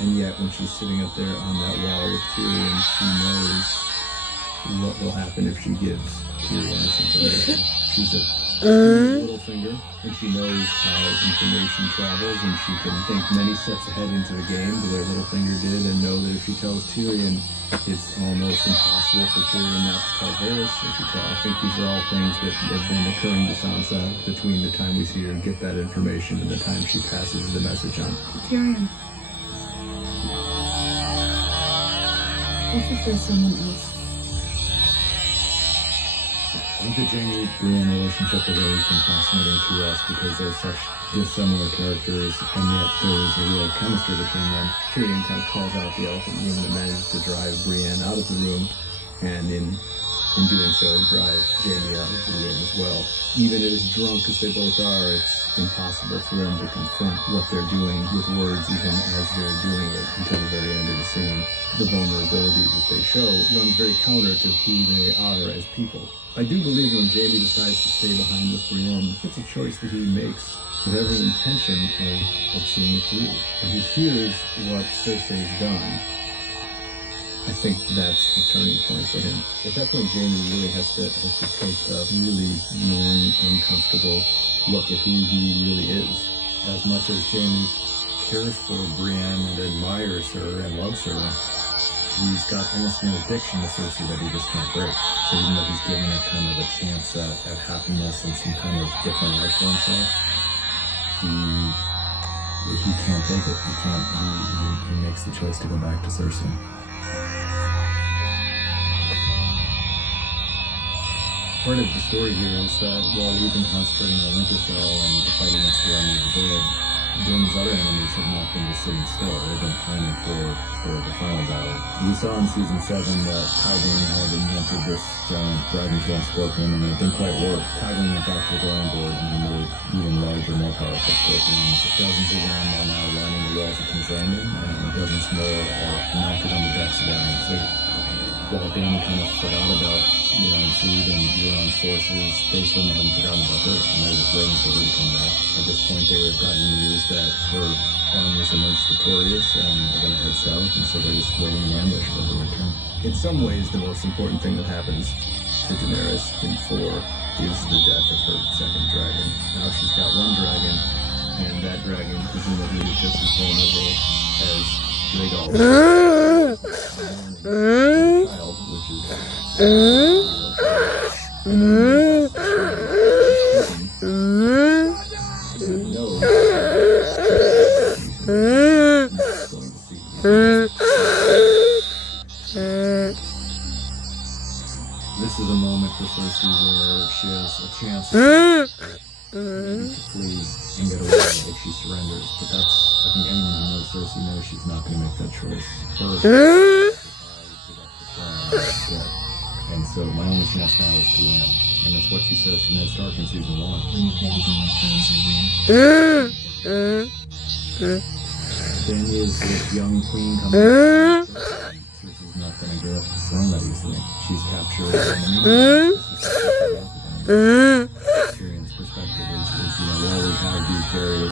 And yet, when she's sitting up there on that wall with Tyrion, she knows what will happen if she gives Tyrion this information. She's a Littlefinger, and she knows how information travels, and she can think many steps ahead into the game, the way Littlefinger did, and know that if she tells Tyrion, it's almost impossible for Tyrion not to tell Varys. I think these are all things that have been occurring to Sansa between the time we see her get that information and the time she passes the message on. Tyrion. What if there's someone else? I think the Jaime-Brienne relationship has always been fascinating to us because they're such dissimilar characters, and yet there's a real chemistry between them. Tyrion kind of calls out the elephant in the room and manages to drive Brienne out of the room, and in doing so, drive Jaime out of the room as well. Even as drunk as they both are, it's impossible for them to confront what they're doing with words, even as they're doing it until the very end of the scene. The vulnerability that they show runs very counter to who they are as people. I do believe when Jaime decides to stay behind with Brienne, it's a choice that he makes with every intention of seeing it through. And he hears what Cersei's done. I think that's the turning point for him. At that point, Jaime really has to take a really long, uncomfortable look at who he really is. As much as Jaime cares for Brienne and admires her and loves her, he's got almost an addiction to Cersei that he just can't break. So even though he's giving her kind of a chance at happiness and some kind of different life for himself, he can't take it. He makes the choice to go back to Cersei. Part of the story here is that while we've been concentrating on Winterfell and the fight against the army of the dead, Dany's other enemies have not been just sitting still. They've been planning for the final battle. We saw in Season 7 that Tywin had invented this giant dragon-tailed scorpion, and it didn't quite work. Tywin went back to the drawing board and made even larger, more powerful scorpions. Dozens of them are now lining the walls of King's Landing, and dozens more are mounted on the decks of the Iron Fleet. While Dany kind of forgot about the Iron Fleet and Euron's forces, they certainly haven't forgotten about her, and they're just waiting for her to come back. At this point, they have gotten news that her armies emerged victorious and are going to head south, and so they're just waiting in ambush for her return. In some ways, the most important thing that happens to Daenerys in 4 is the death of her second dragon. Now she's got one dragon, and that dragon presumably is just as vulnerable as Rhaegal. Child, which is This is a moment for Cersei where she has a chance to flee and get away if she surrenders. But that's, I think anyone who knows Cersei knows she's not going to make that choice. And so my only chance now is to win. And that's what she says to Ned Stark in Season 1. When you play the Game of Thrones, Dany is this young queen coming back. Cersei's not going to give up the throne that easily. She's captured an enemy. Tyrion's perspective is, while we have these various